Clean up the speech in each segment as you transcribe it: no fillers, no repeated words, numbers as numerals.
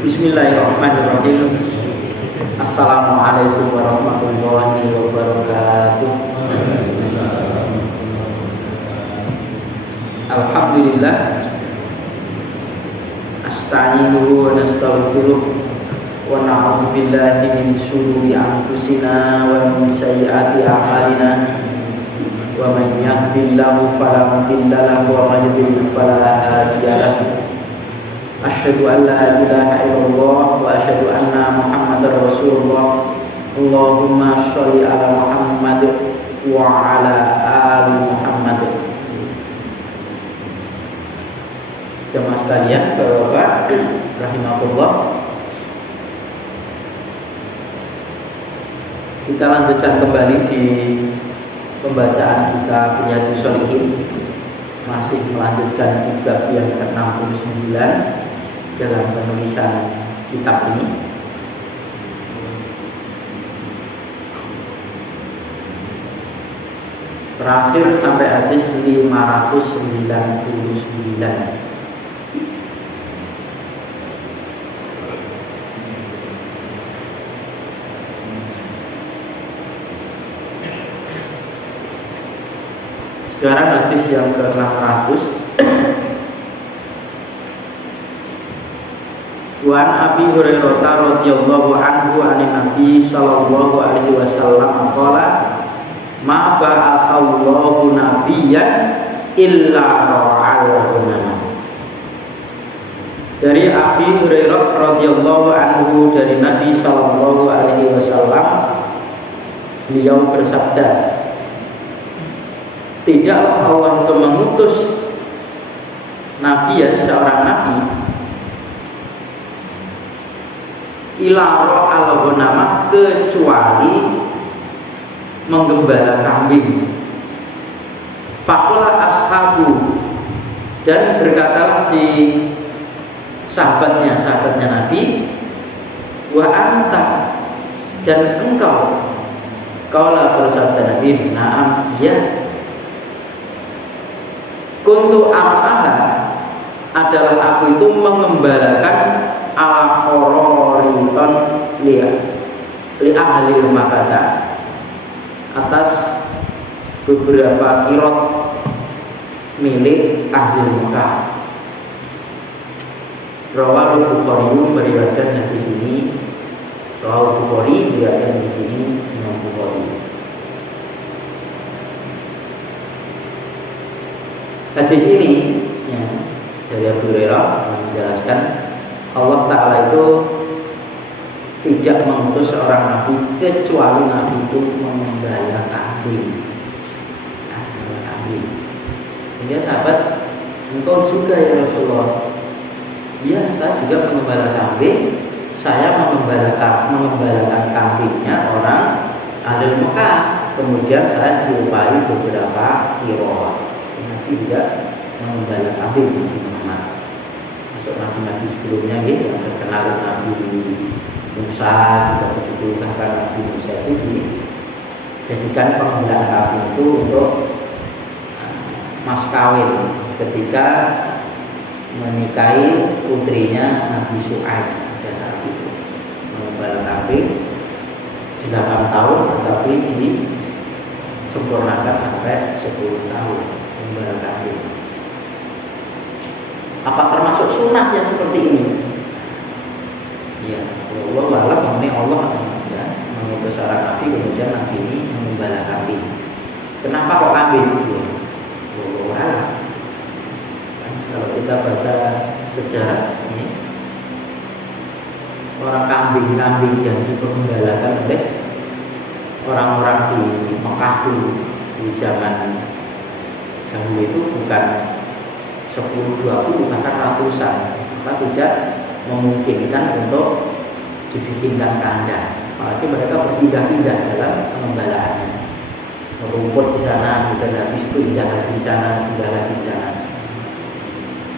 Bismillahirrahmanirrahim. Assalamualaikum warahmatullahi wabarakatuh. Alhamdulillah. Asta'inuhu wa nastaghfiruh wa na'udzu billahi min shururi anfusina wa min sayyiati a'malina. Wa man yahdihillahu fala mudilla lahu wa man yudlil fala hadiya lahu. Asyhadu an la ilaha illallah wa asyhadu anna Muhammadar Rasulullah. Allahumma sholli ala Muhammad wa ala ali Muhammad. Jemaah sekalian, Bapak-bapak rahimahullah, kita lanjutkan kembali di pembacaan kitab Riyadhus Shalihin, masih melanjutkan di bab yang ke-69 dalam penulisan kitab ini. Terakhir sampai hadis 599. Sekarang hadis yang ke-600. Wa an Abi Hurairah radhiyallahu anhu anin Nabi sallallahu alaihi wasallam qala ma ba'atsallahu nabiyyan illa ra'al ghanam. Dari Abi Hurairah radhiyallahu anhu dari Nabi sallallahu alaihi wasallam, beliau bersabda, tidaklah Allah itu mengutus nabi, seorang nabi, ila ra'al ghanam, kecuali menggembala kambing. Faqala ashabu, dan berkatalah si sahabatnya Nabi, wa anta, dan engkau. Qala, bersabda Nabi, na'am, ya. Kuntu ar'aha, adalah aku itu mengembalakan ala qororiton li ahli Makkah, atas beberapa kirot milik ahli Makkah. Rawal Bukhari meriwayatkan hadis ini. Rawal Bukhari meriwayatkan hadis ini Imam Bukhari. Hadis ini ya, dari Abu Hurairah menjelaskan Allah Ta'ala itu tidak mengutus seorang nabi kecuali nabi itu mengembala kambing. Sehingga sahabat, engkau juga ya Rasulullah? Ya, saya juga mengembala kambing. Saya mengembalakan kambingnya orang ahli Mekah. Kemudian saya diupahi beberapa kiro. Nabi tidak mengembala kambing di Muhammad. Masuk nabi-nabi sebelumnya gitu, yang terkenal Nabi Musa juga begitu. Bahkan Nabi Musa itu dijadikan pengembalaan kambing itu untuk mas kawin ketika menikahi putrinya Nabi Syuaib. Pada saat itu mengembala kambing 8 tahun, tetapi disempurnakan sampai 10 tahun mengembala kambing. Apa termasuk sunnah yang seperti ini? Ya, Allah alam, ini Allah ya, mengutus seorang nabi, kemudian nabi ini mengembala kambing. Kenapa kok kambing? Ya, Allah alam. Kalau kita baca sejarah ini, orang kambing-kambing yang dipengembalakan oleh orang-orang di Mekah dulu di zaman dahulu itu bukan 10-20, bahkan ratusan. Maka tidak memungkinkan untuk dibikinkan kandang. Apalagi mereka berpindah-pindah dalam pengembalaannya. Merumput di sana, sudah habis pindah lagi di sana, pindah lagi di sana.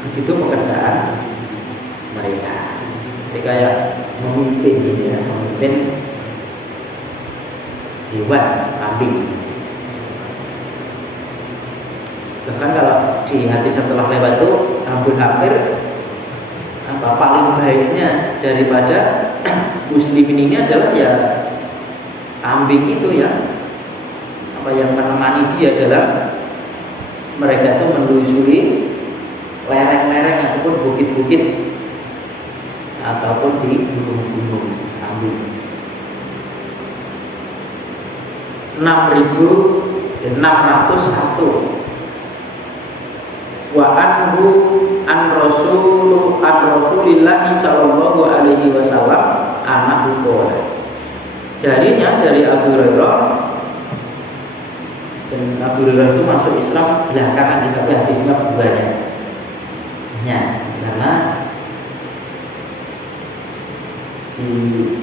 Begitu pekerjaan mereka. Mereka yang memimpin ini ya, memimpin hewan kambing. Bahkan kalau di hadis setelah lewat itu hampir apa paling baiknya daripada muslimin ini adalah ya kambing itu ya, apa yang menemani dia adalah mereka itu menelusuri lereng-lereng ataupun bukit-bukit ataupun di gunung-gunung kambing. 6.601. Wa anhu an Rasulillah sallallahu alaihi wasallam anahu qala. Darinya dari Abu Hurairah, dan Abu Hurairah itu masuk Islam belakangan, tapi hadisnya banyak. Ya, karena di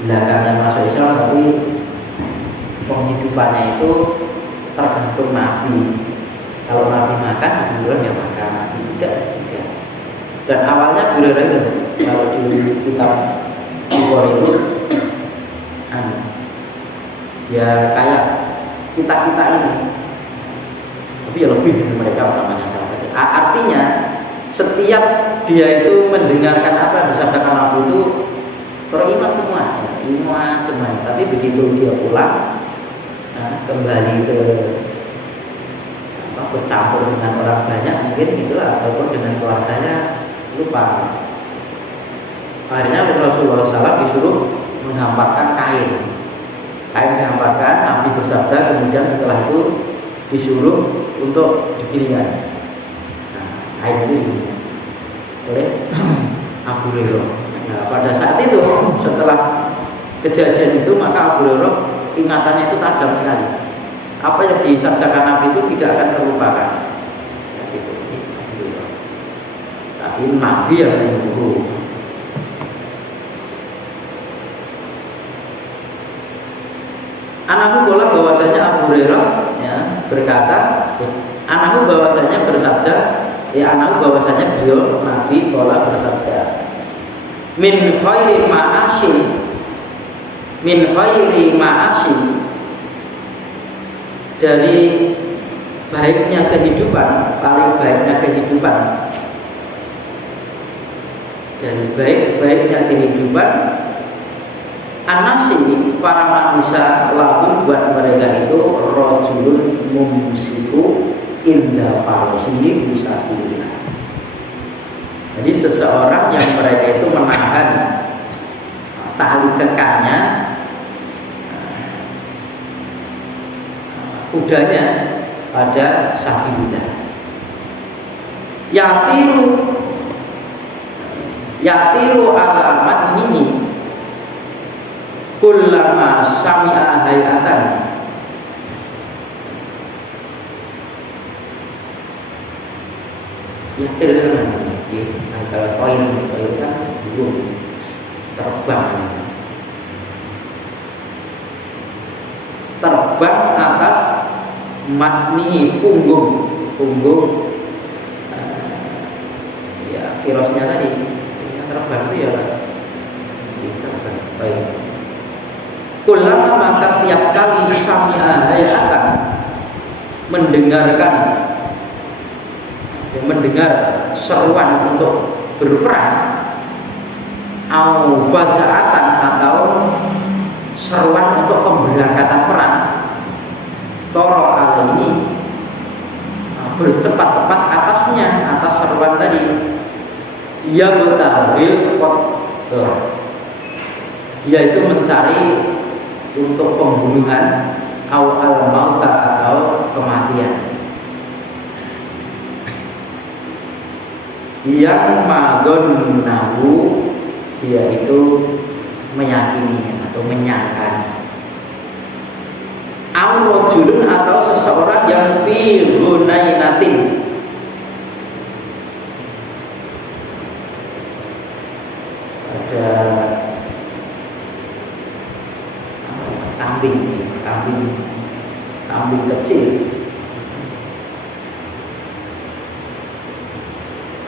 belakangnya masuk Islam tapi penghidupannya itu tergantung Nabi. Kalau Nabi makan, Abu Hurairah ya makan, Nabi tidak. Dan awalnya Abu Hurairah itu kalau di kitab Bukhari itu ya kayak kita ini, tapi ya lebih dari mereka namanya sahabat. Artinya setiap dia itu mendengarkan apa disabdakan Nabi itu beriman semua, ya, iman semua. Tapi begitu dia pulang, kembali ke bercampur dengan orang banyak mungkin gitu, ataupun dengan keluarganya lupa. Akhirnya Rasulullah SAW disuruh menghamparkan kain dihamparkan. Nabi bersabda, kemudian setelah itu disuruh untuk digilingan. Kain ini oleh Abu Hurairah. Nah, pada saat itu setelah kejadian itu maka Abu Hurairah ingatannya itu tajam sekali. Apa yang disabdakan Nabi itu tidak akan terlupakan. Ya, gitu. Tapi Nabi yang menyuruh. Anakku bola bahwasanya Abu Hurairah ya, berkata, anakku bahwasanya bersabda, anakku bahwasanya beliau Nabi bola bersabda, min khairi ma'asin, dari baiknya kehidupan, paling baiknya kehidupan, dari baik-baiknya kehidupan, anasi para manusia lahum buat mereka itu rajulun mumsiku inda farasihi fisabilillah. Jadi seseorang yang mereka itu menahan tali kekannya kudanya pada sabilillah. Yatiru alamat ini kullama sami'a hayatan. Yatir antara toil kan burung terbang atas matni punggung ya virusnya tadi terbang itu ya terbang. Kulama maka tiap kali sami'a hayatan mendengar seruan untuk berperang, au faza'atan atau seruan untuk pemberangkatan perang, toro alaihi bercepat-cepat atas seruan tadi, ia bertabil qatlah, dia itu mencari untuk pembunuhan, au al-mauta atau kematian. Yang magonahu, dia itu meyakininya atau menyangkanya. Amrojulun atau seseorang yang fi hunainatin, ada kambing kecil,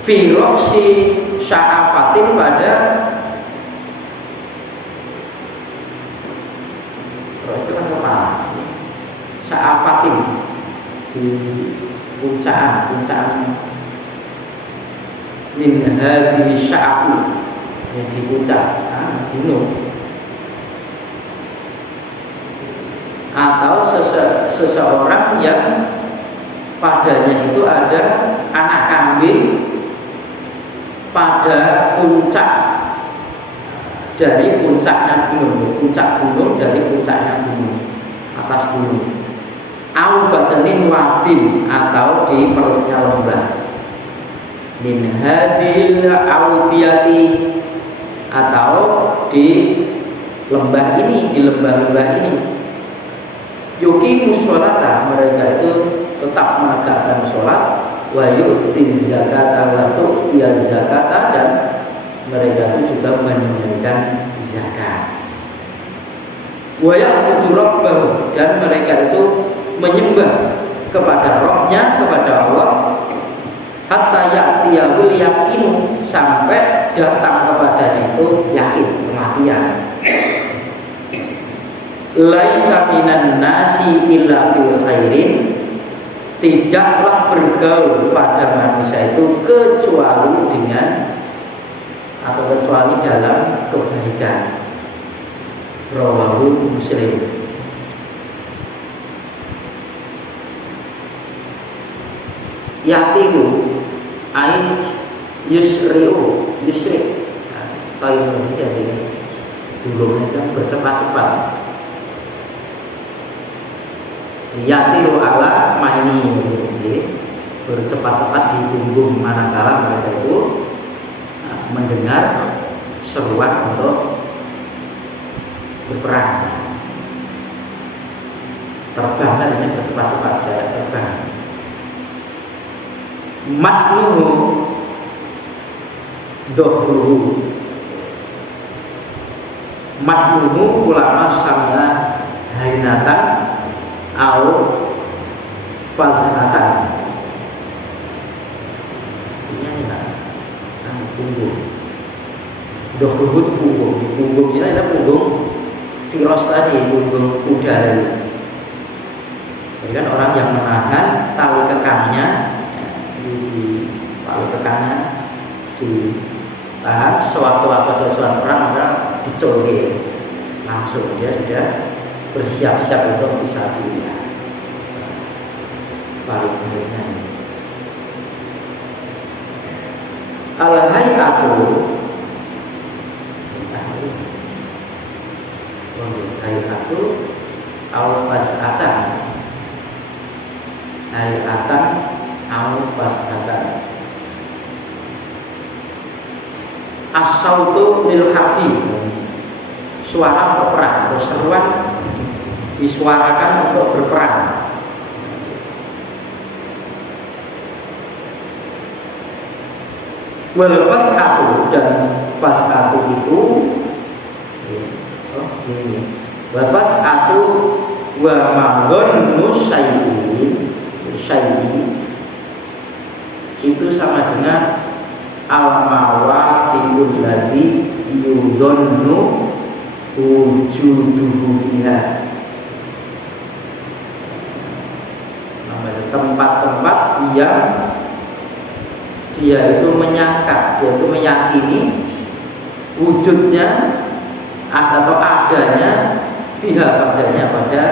firoksi sya'afatin pada itu kan kepala, sya'afatin di puncaan min hadhihi sya'afu, ya di puncak gunung, atau seseorang yang padanya itu ada anak kambing pada puncak dari puncaknya gunung, puncak gunung dari puncaknya gunung, atas gunung. Au batanin wadin, atau di perutnya lembah. Min hadil audiyati, atau di lembah ini, di lembah-lembah ini. Yuki musholata, mereka itu tetap menegakkan sholat, wa yu'tiz zakata wa tu'tiyaz zakata, dan mereka itu juga menunaikan zakat. Wa ya'budu rabbahu, dan mereka itu menyembah kepada Rabbnya, kepada Allah, hatta ya'tiyahul yaqin, sampai datang kepadanya itu yakin, kematian. Laisa minan nasi illa fil khairin, tidaklah bergaul pada manusia itu kecuali dengan atau kecuali dalam kebaikan. Rawahu Muslim. Yatiru ai yusri'u, yusri' tayyib, jadi dulu itu bercepat-cepat. Yatiru ala mani, bercepat-cepat di punggung manakala mereka itu mendengar seruan untuk berperang. Terbang tadinya bercepat-cepat, kayak terbang. Maknuhu dohruhu, maknuhu ulama samya hainatan au fazanatan. Ini punggung. Dohruhu itu punggung. Punggungnya adalah punggung firos tadi, punggung udara. Jadi kan orang yang menahan tali kekangnya, di tali kekangnya ditahan, sewaktu-waktu ada suatu orang dicolke, langsung dia sudah bersiap-siap untuk bisa dilihat. Paling pentingnya al-hayatu, hayatu al-fas'atan, hayatan al-fas'atan. As-sautu lil harbi, suara untuk perang, atau seruan disuarakan untuk berperang. Wal fas'atu, dan fas'atu itu wal fas'atu wa madhannu syai'in itu sama dengan al-mawaqiful ladzi yudhannu wujuduhu fiha, tempat-tempat yang dia itu menyangka, dia itu meyakini wujudnya atau adanya fiha, padanya, pada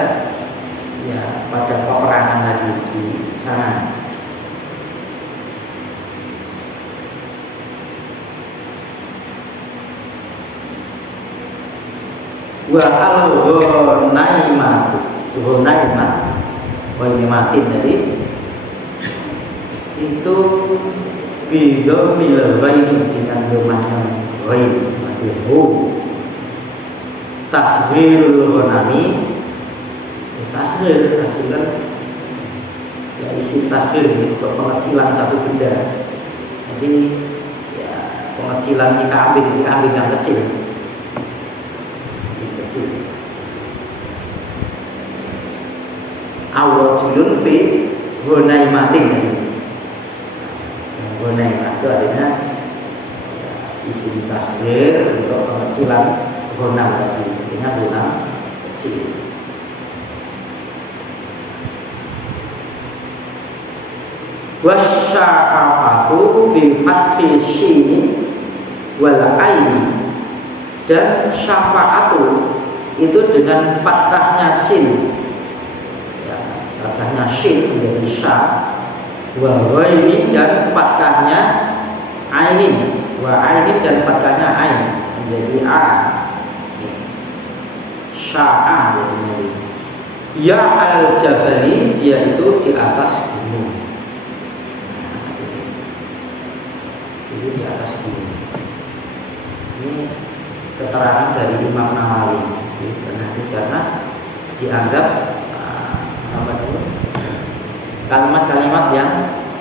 ya pada peperangan tadi di sana. Wa al-ghanaimah, ini mati tadi itu bidom milwaini, dengan domanya ghaib, matihu. Tasghirul ghanami, tasghir kan ya isi tasghir untuk pengecilan satu benda. Jadi ya pengecilan kambing yang kecil. Awrajulun fi ghunaimatin. Ghunaimah itu artinya isim tasghir untuk pengecilan ghanam tadi, artinya ghanam kecil. Wasya'afatu bi fathil shin wal aini, dan syafa'atu itu dengan fathahnya sin, ya, fathahnya sin menjadi sya, wa ghaini dan fathahnya aini, wa aini dan fathahnya ain menjadi a, sya'a jadi ya al jabali, dia itu di atas gunung. Itu di atas gunung. Ini keterangan dari Imam Nawawi karena dianggap kalimat-kalimat yang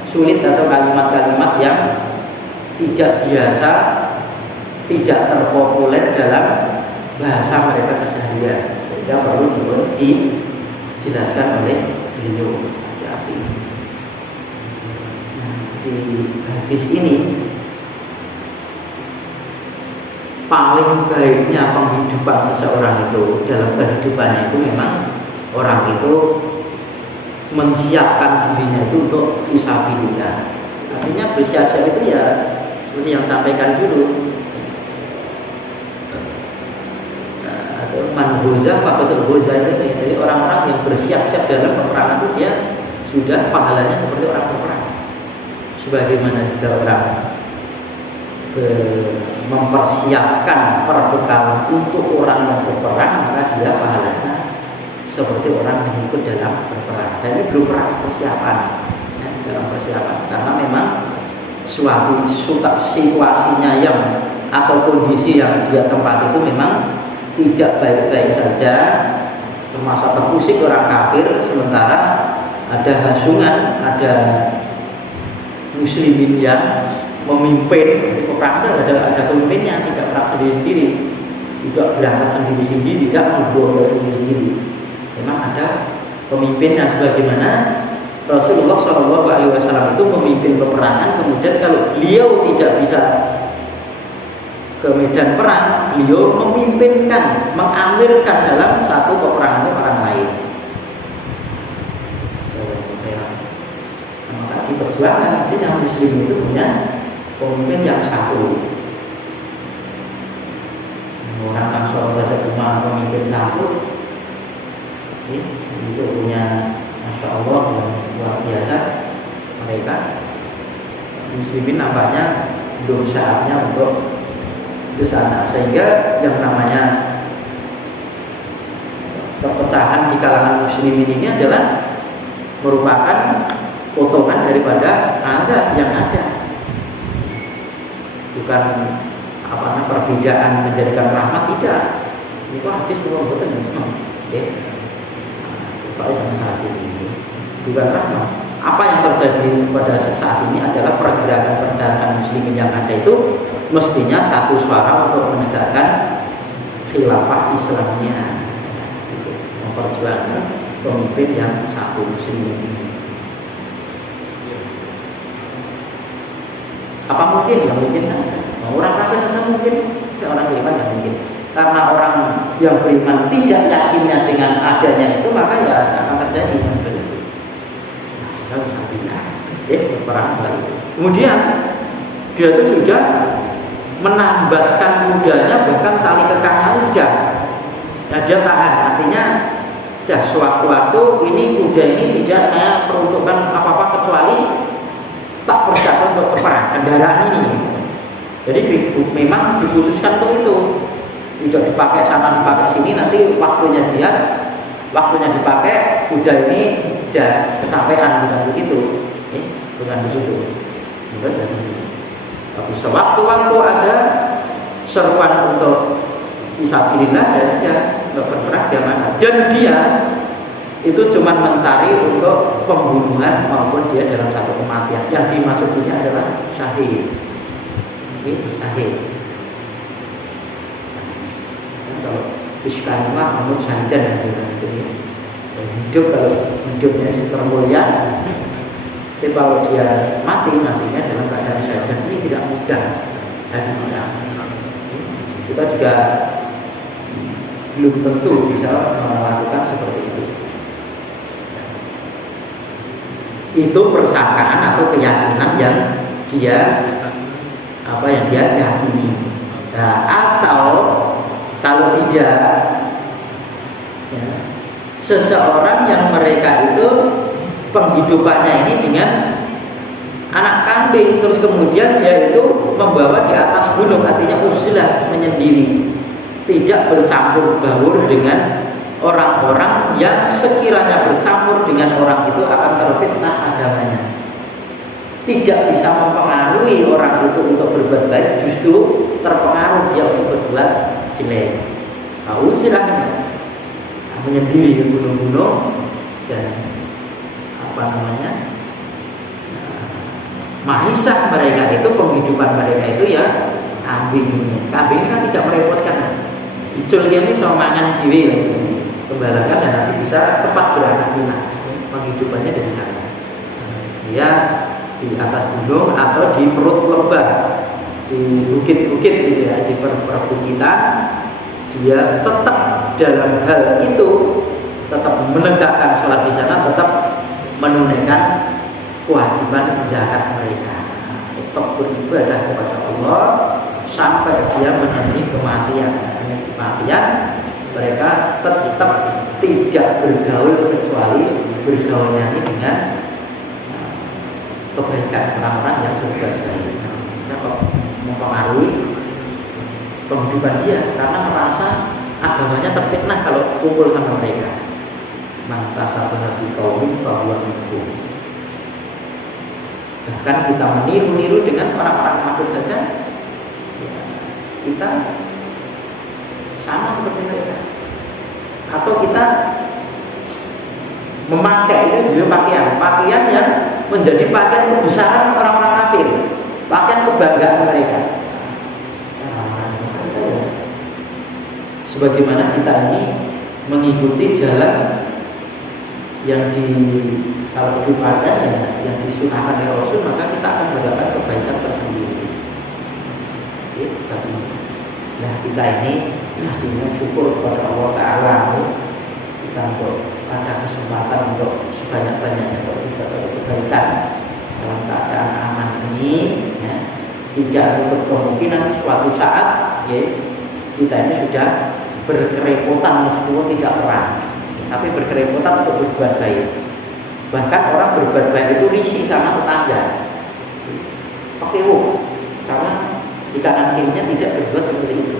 sulit atau kalimat-kalimat yang tidak biasa, tidak terpopuler dalam bahasa mereka keseharian, sehingga perlu dijelaskan oleh beliau. Di hadis ini paling baiknya penghidupan seseorang itu dalam kehidupannya itu memang orang itu mensiapkan dirinya itu untuk fisabilillah. Artinya bersiap-siap itu ya seperti yang sampaikan dulu, atau man ghoza faqatul ghoza ini. Jadi orang-orang yang bersiap-siap dalam peperangan itu dia sudah pahalanya seperti orang berperang. Sebagaimana juga orang mempersiapkan perbekalan untuk orang yang berperang, maka dia pahalanya seperti orang yang ikut dalam berperang. Dan ini belum perang, persiapan, ya, dalam persiapan. Karena memang suatu situasinya yang atau kondisi yang dia tempat itu memang tidak baik-baik saja, termasuk terusik orang kafir, sementara ada hasungan, ada muslimin yang memimpin peperang. Itu ada pemimpinnya, tidak perang sendiri-sendiri, tidak berangkat sendiri-sendiri, tidak membawa sendiri-sendiri. Memang ada pemimpinnya, sebagaimana Rasulullah SAW itu memimpin peperangan. Kemudian kalau beliau tidak bisa ke medan perang, beliau memimpinkan, mengamirkan dalam satu peperangan itu orang lain. Maka di perjuangan mestinya muslim itu punya pemimpin yang satu. Orang Ansor saja cuma pemimpin satu, itu punya Masya Allah yang luar biasa. Mereka muslimin nampaknya belum saatnya untuk ke sana, sehingga yang namanya perpecahan di kalangan muslimin ini adalah merupakan potongan daripada azab yang ada, bukan perbedaan menjadikan rahmat, tidak. Itu hadis itu betul, Pak sama hadis ini bukan rahmat. Apa yang terjadi pada saat ini adalah pergerakan muslimin yang ada itu mestinya satu suara untuk menegakkan khilafah Islamnya, memperjuangkan pemimpin yang satu muslimin ini. Apa mungkin? Ya mungkin saja. Orang kafir saja mungkin, orang beriman yang mungkin. Karena orang yang beriman tidak yakinnya dengan adanya itu, maka ya akan terjadi begitu. Berperang lagi. Kemudian dia itu sudah menambatkan kudanya, bahkan tali kekangnya sudah. Nah, dia tahan, artinya dah sewaktu-waktu ini kuda ini tidak saya peruntukkan apa-apa kecuali tak persiapan untuk berperang, kendaraan ini. Jadi memang dikhususkan untuk itu, tidak dipakai sana dipakai sini, nanti waktunya jihad, waktunya dipakai kuda ini sudah kecapean, bukan begitu, bukan begitu. Tapi sewaktu-waktu ada seruan untuk fisabilillah, dia berperang dia mana, dan dia itu cuma mencari untuk pembunuhan maupun dia dalam satu kematian. Yang dimaksud sini adalah syahid. Syahid. Kalau bismillah menurut syahidan hidup, kalau hidupnya itu termulia, tapi kalau dia matinya dalam keadaan syahidan, ini tidak mudah. Kita juga belum tentu bisa melakukan seperti itu. Itu persangkaan atau keyakinan yang dia yakini. Nah, atau kalau tidak, ya, seseorang yang mereka itu penghidupannya ini dengan anak kambing, terus kemudian dia itu membawa di atas gunung, artinya uzlah, menyendiri, tidak bercampur baur dengan orang-orang yang sekiranya bercampur dengan orang itu akan terfitnah agamanya. Tidak bisa mempengaruhi orang itu untuk berbuat baik, justru terpengaruh dia untuk berbuat jelek. Uzlah, menyendiri di gunung-gunung dan mahisah mereka itu, penghidupan mereka itu ya kambing ini. Kambing ini kan tidak merepotkan. Icul ini sama mangan diwi, kembalakan dan nanti bisa cepat beranak pinak. Penghidupannya dari sana. Dia di atas gunung atau di perut lembah, di bukit-bukit gitu ya, di perbukitan, dia tetap dalam hal itu tetap menegakkan sholat di sana, tetap menunaikan kewajiban zakat mereka, tetap beribadah kepada Allah sampai dia menemui kematian. Mereka tetap tidak bergaul kecuali bergaulnya ini dengan kebaikan orang-orang yang berbuat baik. Kita kok mempengaruhi penghidupan dia karena merasa agamanya terfitnah kalau kumpul sama mereka. Mantasabah bi qaumin fa huwa minhum. Bahkan kita meniru-niru dengan orang-orang kafir saja, ya, kita sama seperti mereka. Atau kita memakai itu juga pakaian yang menjadi pakaian kebesaran orang-orang kafir, pakaian kebanggaan mereka. Sebagaimana kita ini mengikuti jalan yang kalau dipakai yang disunahkan oleh Rasul, maka kita akan mendapatkan kebaikan tersendiri. Nah, kita ini pastinya syukur kepada Allah Ta'ala, kita untuk ada kesempatan untuk sebanyak-banyaknya berbuat kebaikan dalam keadaan aman ini, ya. Tidak untuk kemungkinan suatu saat, ya, kita ini sudah berkerepotan meskipun tidak perang, tapi berkerepotan untuk berbuat baik. Bahkan orang berbuat baik itu risih sama tetangga, karena di kanan kirinya tidak berbuat seperti itu,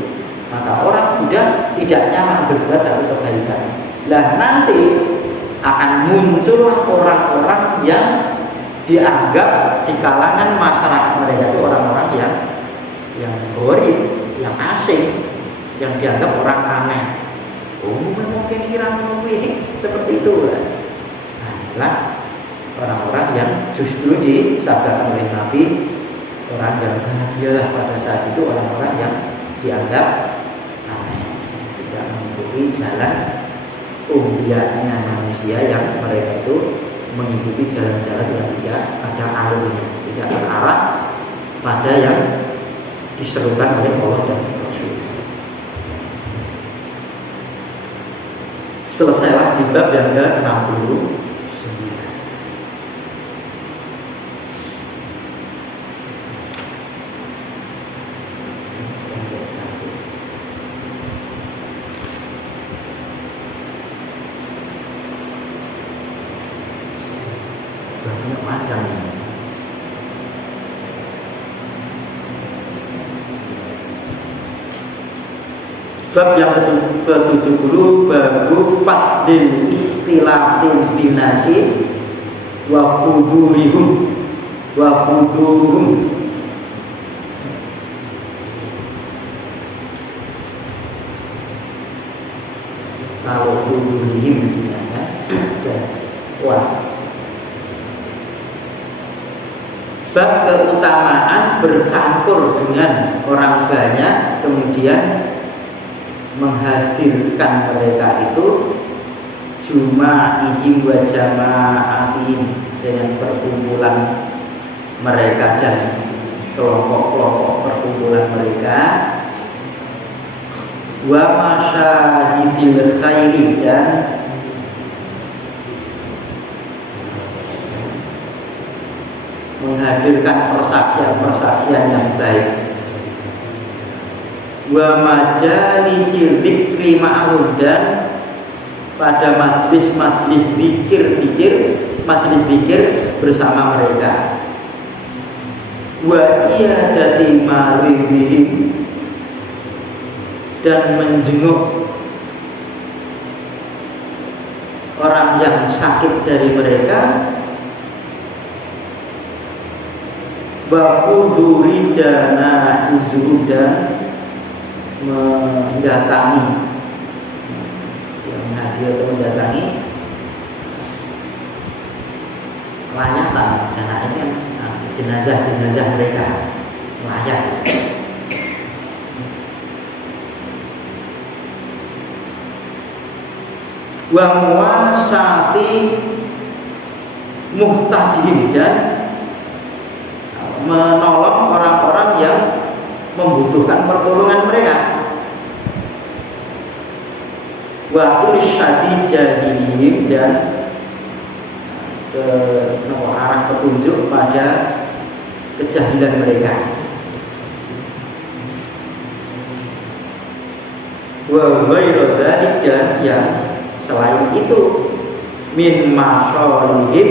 maka orang sudah tidak nyaman berbuat satu kebaikan. Nah, nanti akan muncul orang-orang yang dianggap di kalangan masyarakat mereka itu orang-orang yang gharib, yang asing, yang dianggap orang aneh. Mungkin kira-kira seperti itu. Nah, itulah orang-orang yang justru disabdakan oleh Nabi, orang yang bahagialah pada saat itu orang-orang yang dianggap aneh, tidak mengikuti jalan umbianya manusia yang mereka itu mengikuti jalan-jalan yang tidak ada alurnya, tidak terarah pada yang diserukan oleh Allah dan Rasul. Selesailah di bab yang ke-69. Bab yang ke-70, babu fadlil ikhtilafin binasi wa hudurihum wa hudurum. Kalau hudurihim itu ya, wah. Bab keutamaan bercampur dengan orang banyak, kemudian menghadirkan mereka itu juma'ihim wa jama'atihim, dengan perkumpulan mereka dan kelompok-kelompok perkumpulan mereka, wa masyahidil khairi, dan menghadirkan persaksian-persaksian yang baik. wa majalisil dzikri ma'ahum, dan pada majlis-majlis zikir bersama mereka, wa iyadati maridihim, dan menjenguk orang yang sakit dari mereka, wa huduri janaizuhum, dan mendatangi, menghadiri atau mendatangi layatan janazah ini, jenazah mereka, layak. Wa muwasati muhtajihim, dan menolong orang-orang yang membutuhkan pertolongan mereka. Wa irsyadi jahilihim, dan ke arah petunjuk pada kejahilan mereka. Wa ghairu dzalik, dan yang selain itu, min masholihim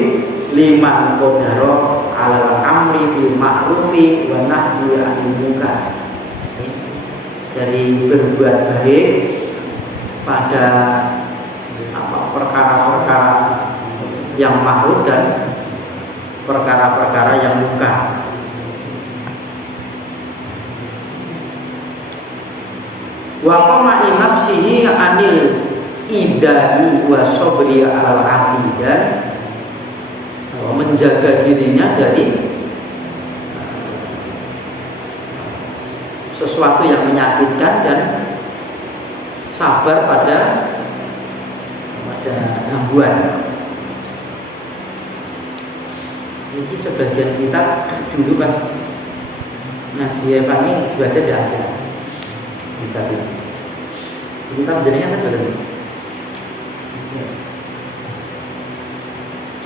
liman qadara ala amri bil ma'rufi wa nahyi 'anil munkar, dari berbuat baik pada perkara-perkara yang ma'ruf dan perkara-perkara yang munkar. Wa qama'i nafsihi 'anil idai wa sabri al ati, dan menjaga dirinya dari sesuatu yang menyakitkan dan sabar pada gangguan. Ini sebagian kita dulu pas ngaji Evan ini juga tidak ada kita ini. Kita menjadinya kan begitu.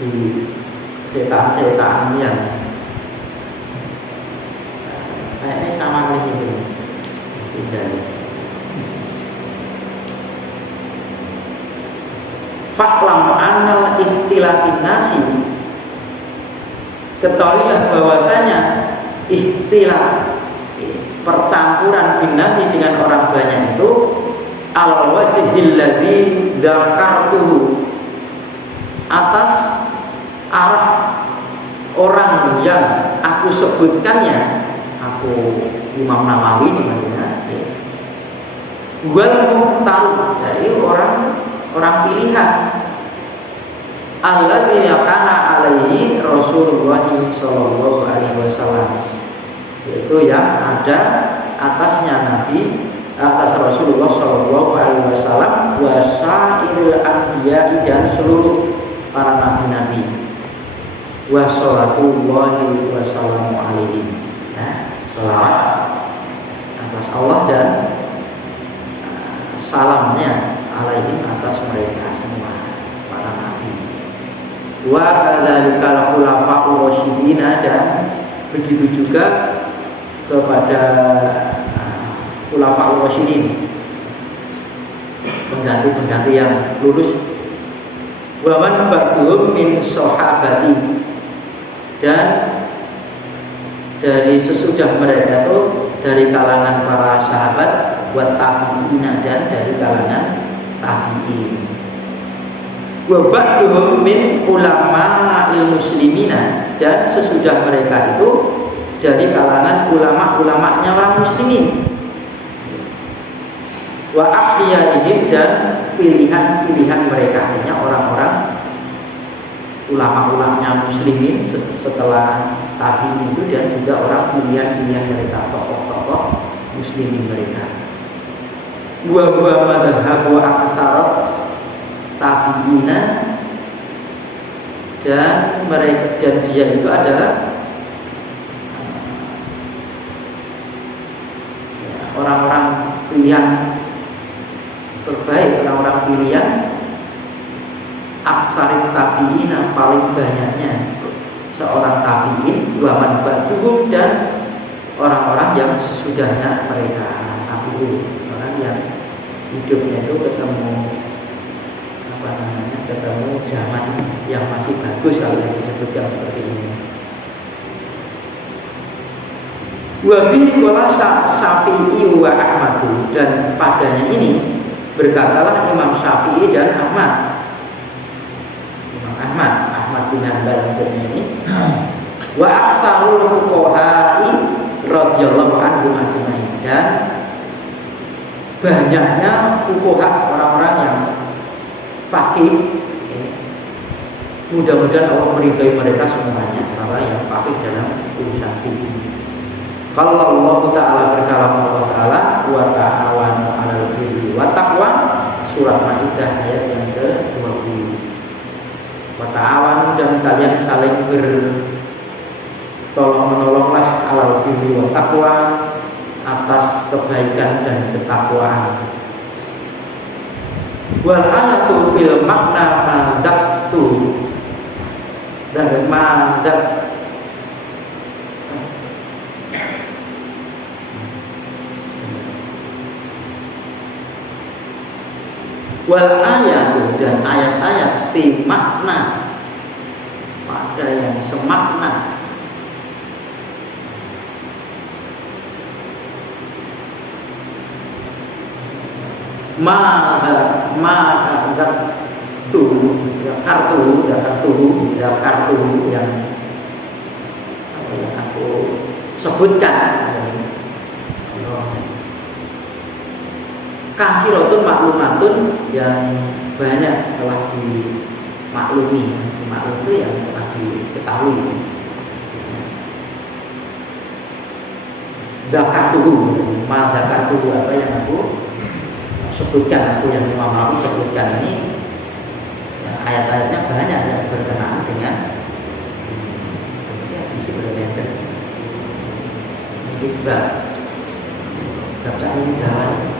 Di cetakan yang kayaknya sama kayak gitu. Tidak. Faklam anal ikhtilatin nasi, ketahuilah bahwasanya ikhtilat, percampuran binasi dengan orang banyak itu, al wajhil ladzi dzakartuhu, atas arah orang yang aku sebutkannya, aku Imam Nawawi ini maksudnya, wal muhtar, dari orang pilihan, alladzina kana alaihi Rasulullah sallallahu alaihi wasallam, yaitu yang ada atasnya Nabi, atas Rasulullah sallallahu alaihi wasallam, wa sa'iril anbiya, dan seluruh para nabi-nabi, wa sholatullahi wa salamu alaihi, salawat atas Allah dan salamnya alaihim, atas mereka semua para nabi. Wa kadzalikal khulafa'ur rasyidina, dan begitu juga kepada khulafa'ur rasyidin, pengganti-pengganti yang lurus. Wa man ba'dhum min sahabati, dan dari sesudah mereka itu dari kalangan para sahabat, wa tabi'ina, dan dari kalangan tabi'in. Wa ba'dhum min ulama'il muslimina, dan sesudah mereka itu dari kalangan ulama-ulamanya orang muslimin. Wa akhyarihim, dan pilihan-pilihan mereka, hanya orang-orang ulama-ulamanya muslimin setelah tabi'in itu, dan juga orang pilihan-pilihan mereka, tokoh-tokoh muslimin mereka. Wa huwa madhhabu aktsarat tabi'ina, dan mereka, dan dia itu adalah orang-orang pilihan terbaik, orang-orang pilihan aksarit tabi'ina, paling banyaknya seorang tabi'in, wa man ba'duhum, dan orang-orang yang sesudahnya mereka tabi'in. itu orang yang hidupnya itu ketemu zaman yang masih bagus kalau yang disebutkan seperti ini. Wabi wala Syafi'i wa Ahmadu, dan padanya ini berkatalah Imam Syafi'i dan Ahmad. Imam Ahmad bin Hanbal ini wa aktsarul fuqaha'i radhiyallahu anhum ajmain, dan banyaknya fuqaha, orang-orang yang faqih, mudah-mudahan Allah meridhai mereka semuanya, para yang faqih dalam urusan fikih. Kalau Allah Ta'ala berkalam Allah Ta'ala wa ta'awanu 'alal birri wa taqwa, surat Maidah ayat yang ke-20. Wa ta'awanu, dan kalian saling bertolong-menolonglah 'alal birri wa taqwa, atas kebaikan dan ketakwaan. Wal ayatu fil makna madzatu, dan madzat wal ayatu, dan ayat-ayat fi makna, pada yang semakna. Kartu yang aku sebutkan, kasirotun maklumatun, yang banyak telah dimaklumi. Maklum itu yang telah diketahui. Zakartuhu, apa yang aku sebutkan, aku yang Imam Nawawi sebutkan ini, ya, ayat-ayatnya banyak yang berkenaan dengan isi berbeda. Ini sebab ini dalam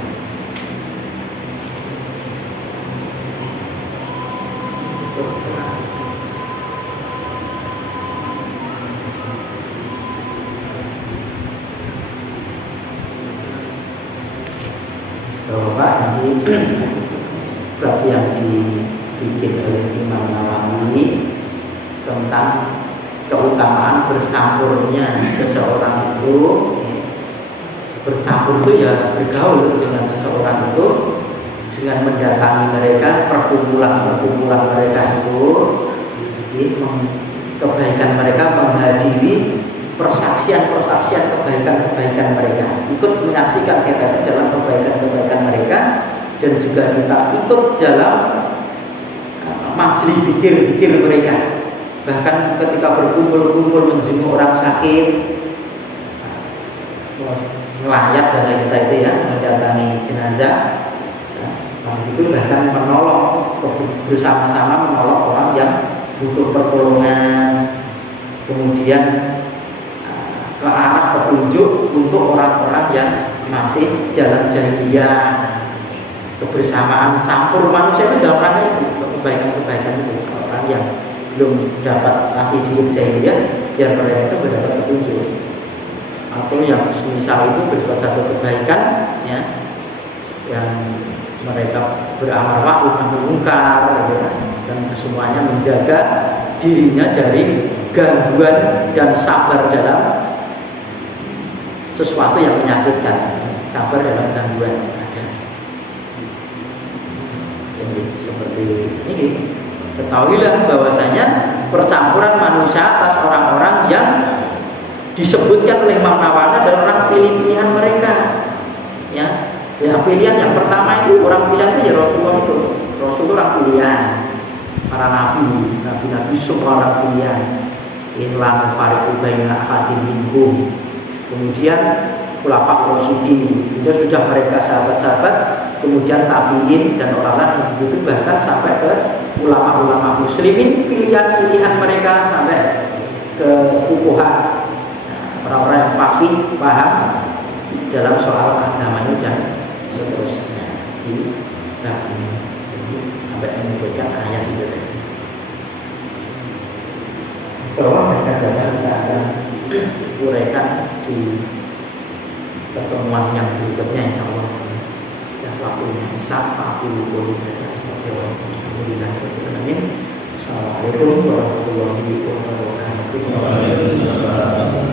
bahwa ini bab yang dibikin oleh Imam Nawawi tentang keutamaan bercampurnya seseorang itu. Bercampur itu ya bergaul dengan seseorang itu, dengan mendatangi mereka, perkumpulan mereka itu, kebaikan mereka, menghadiri persaksian kebaikan mereka, ikut menyaksikan kita dalam kebaikan mereka, dan juga kita ikut dalam majelis zikir mereka. Bahkan ketika berkumpul menjenguk orang sakit, melayat bahasa kita itu ya, mendatangi jenazah, itu bahkan menolong, bersama-sama menolong orang yang butuh pertolongan, kemudian ke arah petunjuk untuk orang-orang yang masih jalan jahiliyah, kebersamaan campur manusia itu dalam rangka itu, kebaikan itu, orang yang belum dapat masih hidup jahiliyah, biar mereka itu mendapat petunjuk. Atau yang misal itu berbuat satu kebaikan, ya, yang mereka beramal ma'ruf nahi munkar, dan kesemuanya menjaga dirinya dari gangguan dan sabar dalam sesuatu yang menyakitkan, sabar dalam gangguan. Jadi seperti ini, ketahuilah bahwasanya percampuran manusia atas orang-orang yang disebutkan oleh Imam Nawawi adalah orang pilihan mereka, ya. Ya, pilihan yang pertama itu, orang pilihan itu ya Rasulullah itu. Rasulullah orang pilihan, para nabi semua orang pilihan. Inlan fariqu baina ahadin minhum. Kemudian khulafa rasyidin, sudah mereka sahabat-sahabat, kemudian tabi'in dan orang-orang yang begitu, bahkan sampai ke ulama-ulama muslimin, pilihan mereka sampai ke fuqaha, orang-orang yang pasti paham dalam soal agamanya dan seterusnya. Ini sampai menyebutkan ayat itu. Seolah mereka kita akan uraikan di pertemuan yang berikutnya, insya Allah. hisab fa'ulu qouli hadza astagfirullah. Assalamualaikum warahmatullahi wabarakatuh.